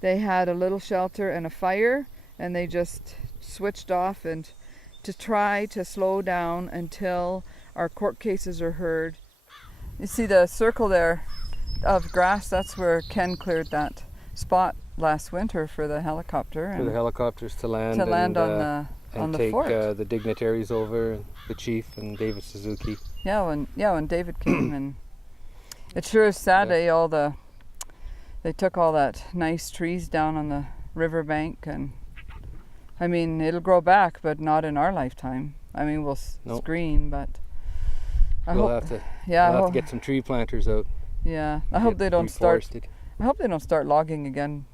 they had a little shelter and a fire, and they just switched off and to try to slow down until our court cases are heard. You see the circle there of grass, that's where Ken cleared that spot last winter for the helicopter. For the helicopters to land on the take, fort. The dignitaries over, the chief and David Suzuki. Yeah, when David came, and it sure is sad. They took all that nice trees down on the riverbank, and I mean it'll grow back, but not in our lifetime. I mean we'll screen, but we'll have to get some tree planters out. Yeah, I hope they don't start logging again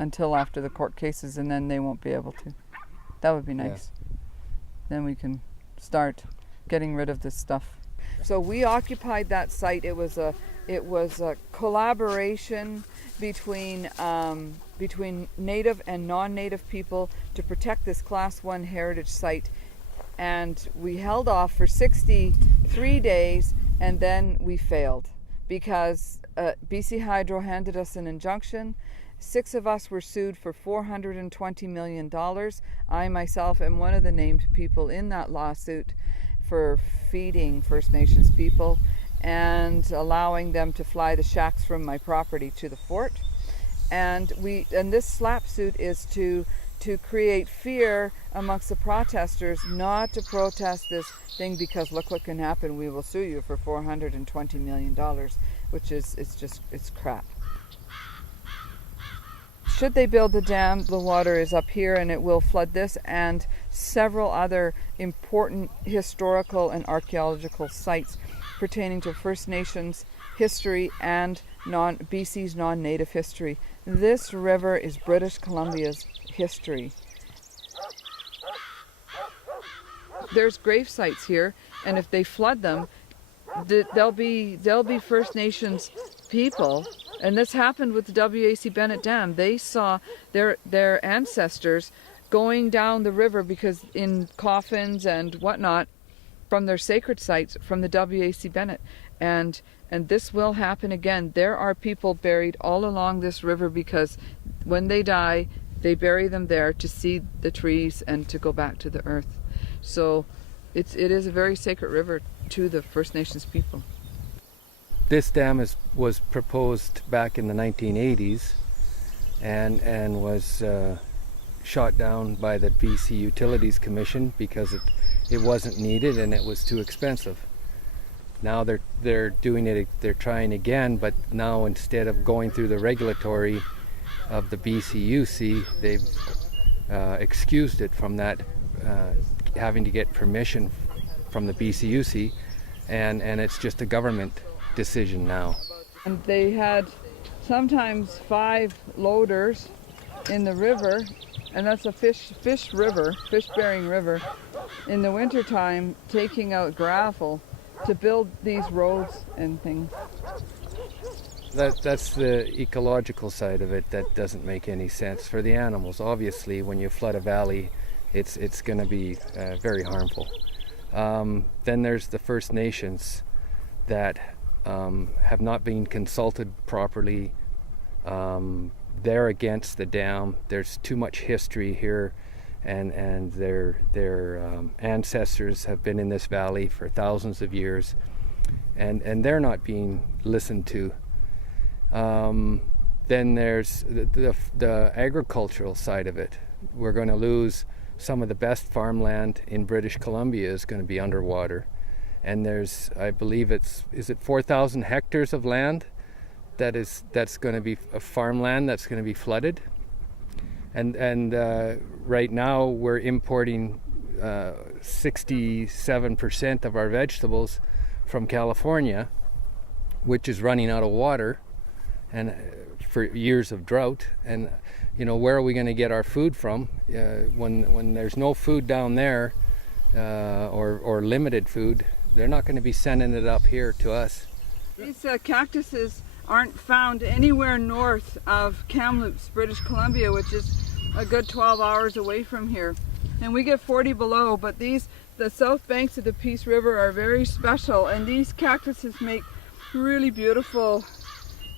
until after the court cases, and then they won't be able to. That would be nice. Yeah. Then we can start getting rid of this stuff. So we occupied that site. It was a collaboration between native and non-native people to protect this Class 1 heritage site, and we held off for 63 days, and then we failed because BC Hydro handed us an injunction. 6 of us were sued for $420 million. I myself am one of the named people in that lawsuit for feeding First Nations people and allowing them to fly the shacks from my property to the fort. And this slap suit is to create fear amongst the protesters, not to protest this thing because look what can happen, we will sue you for $420 million, which is, it's crap. Should they build the dam, the water is up here and it will flood this and several other important historical and archaeological sites pertaining to First Nations history and BC's non-native history. This river is British Columbia's history. There's grave sites here, and if they flood them, there'll be First Nations people. And this happened with the W.A.C. Bennett Dam. They saw their ancestors going down the river because in coffins and whatnot from their sacred sites from the W.A.C. Bennett. And this will happen again. There are people buried all along this river because when they die, they bury them there to seed the trees and to go back to the earth. So it is a very sacred river to the First Nations people. This dam was proposed back in the 1980s and was shot down by the BC Utilities Commission because it wasn't needed and it was too expensive. Now they're doing it, they're trying again, but now instead of going through the regulatory of the BCUC, they've excused it from that, having to get permission from the BCUC, and it's just a government decision now. And they had sometimes 5 loaders in the river, and that's a fish-bearing river, in the wintertime taking out gravel to build these roads and things. That's the ecological side of it that doesn't make any sense for the animals. Obviously, when you flood a valley, it's going to be very harmful. Then there's the First Nations that have not been consulted properly. They're against the dam. There's too much history here, and their ancestors have been in this valley for thousands of years, and they're not being listened to. Then there's the agricultural side of it. We're going to lose some of the best farmland in British Columbia is going to be underwater. And there's, I believe is it 4,000 hectares of land that's going to be a farmland that's going to be flooded. And right now we're importing 67% of our vegetables from California, which is running out of water, and for years of drought. And where are we going to get our food from when there's no food down there, or limited food? They're not going to be sending it up here to us. These cactuses aren't found anywhere north of Kamloops, British Columbia, which is a good 12 hours away from here. And we get 40 below, but the south banks of the Peace River are very special, and these cactuses make really beautiful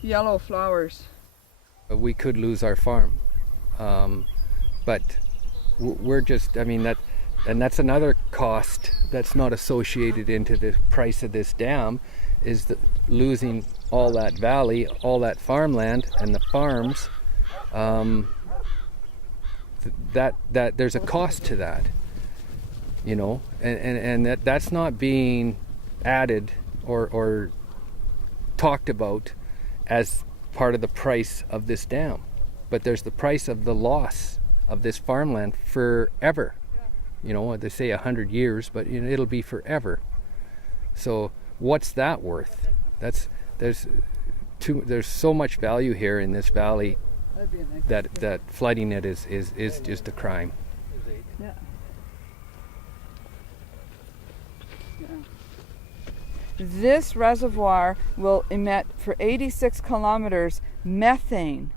yellow flowers. We could lose our farm, but we're just, I mean, that's another cost that's not associated into the price of this dam, is losing all that valley, all that farmland, and the farms. That there's a cost to that, you know, and that's not being added or talked about as part of the price of this dam, but there's the price of the loss of this farmland forever. You know, they say 100 years, but you know, it'll be forever. So what's that worth? There's so much value here in this valley that flooding it is just a crime. Yeah. This reservoir will emit for 86 kilometers methane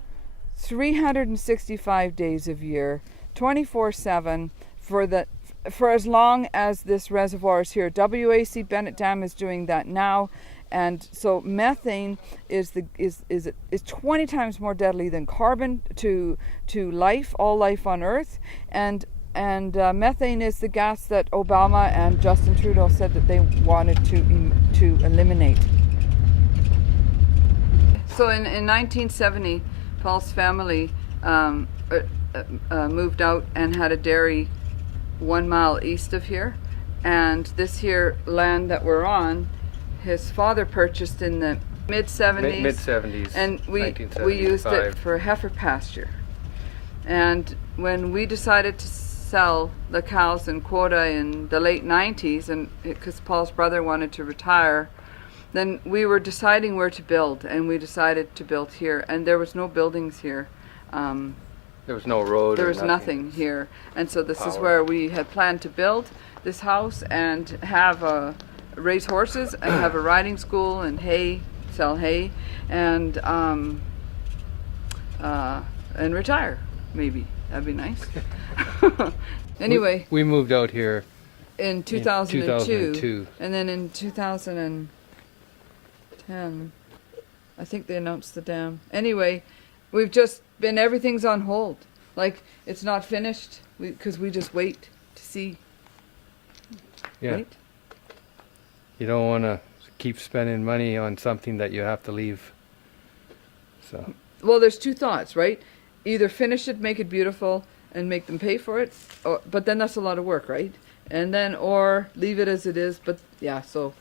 365 days of year, 24/7 for as long as this reservoir is here. WAC Bennett Dam is doing that now, and so methane is 20 times more deadly than carbon to life, all life on Earth, and methane is the gas that Obama and Justin Trudeau said that they wanted to eliminate. So in 1970, Paul's family moved out and had a dairy 1 mile east of here, and this here land that we're on, his father purchased in the mid-70s. Mid-70s. And we used it for heifer pasture. And when we decided to sell the cows and quota in the late 90s, and because Paul's brother wanted to retire, then we were deciding where to build, and we decided to build here. And there was no buildings here. There was no road. There was nothing here, and so this is where we had planned to build this house and have raise horses and have a riding school and sell hay, and retire. Maybe that'd be nice. Anyway, we moved out here in 2002, and then in 2010, I think they announced the dam. Anyway, we've just been, everything's on hold. Like, it's not finished because we just wait to see. Yeah. Right? You don't want to keep spending money on something that you have to leave. So. Well, there's two thoughts, right? Either finish it, make it beautiful, and make them pay for it, but then that's a lot of work, right? And then, or leave it as it is. But yeah, so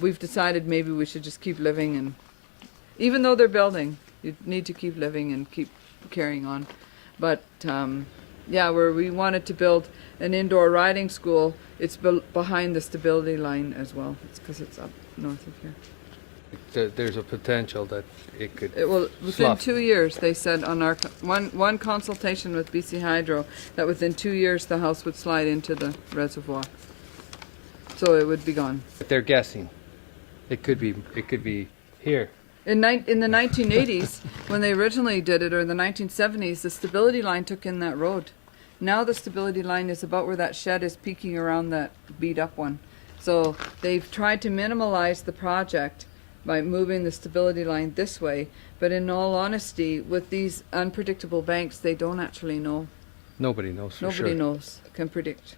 we've decided maybe we should just keep living, and even though they're building, you need to keep living and keep carrying on. But yeah, where we wanted to build an indoor riding school, it's behind the stability line as well. It's because it's up north of here. There's a potential that it could. Well, within 2 years, they said on our one consultation with BC Hydro, that within 2 years the house would slide into the reservoir, so it would be gone. But they're guessing. It could be here. In the 1980s, when they originally did it, or in the 1970s, the stability line took in that road. Now the stability line is about where that shed is peeking around that beat up one. So they've tried to minimalize the project by moving the stability line this way, but in all honesty, with these unpredictable banks, they don't actually know. Nobody knows for sure. Nobody knows, can predict.